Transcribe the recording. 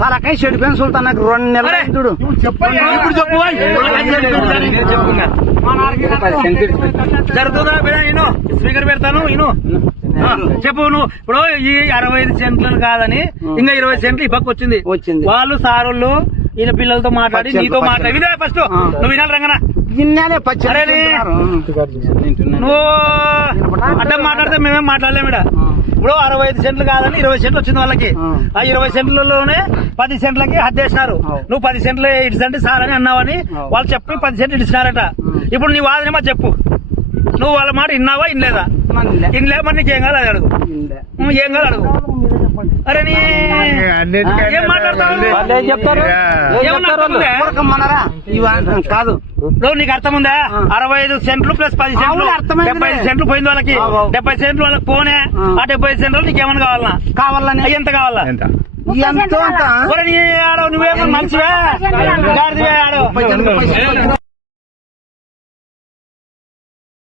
తలకాయ చెడిపోయిన సుల్తాన్ నాకు 2 నెలలు చూడు జరుగుతుందా నేను స్పీకర్ పెడతాను నేను చెప్పు. నువ్వు ఇప్పుడు ఈ 65 సెంట్లు కాదని ఇంకా 20 సెంట్లు ఈ పక్క వచ్చింది. వాళ్ళు సారోళ్ళు ఈయన పిల్లలతో మాట్లాడి నీతో మాట్లాడి వినే ఫస్ట్ నువ్వు వినాలి రంగనా నువ్వు అడ్డం మాట్లాడితే మేమేం మాట్లాడలేము. ఇప్పుడు 65 సెంట్లు కాదని 20 సెంట్లు వచ్చింది వాళ్ళకి. ఆ 20 సెంట్లలోనే 10 సెంట్లకి హద్దేసినారు. నువ్వు 10 సెంట్లు ఇడిసంటే సార్ అని అన్నావని వాళ్ళు చెప్పి 10 సెంట్లు ఇడిచినారట. ఇప్పుడు నీ వాదనేమో చెప్పు. నువ్వు వాళ్ళ మాట విన్నావా ఇన్లేదా? ఇన్లే మరి నీకేం కాదు అది అడుగు. ఏం కాదు అడుగు. అరే నీ ఏం మాట్లాడతావు కాదు. ఇప్పుడు నీకు అర్థముందా? 65 సెంట్లు ప్లస్ 10 సెంట్లు 75 సెంట్లు పోయింది వాళ్ళకి. 70 సెంట్లు వాళ్ళకి పోనే. ఆ 70 సెంట్లు నీకేమన్నా కావాలన్నా ఎంత కావాలా? నువ్వేమో మంచివే ఆడో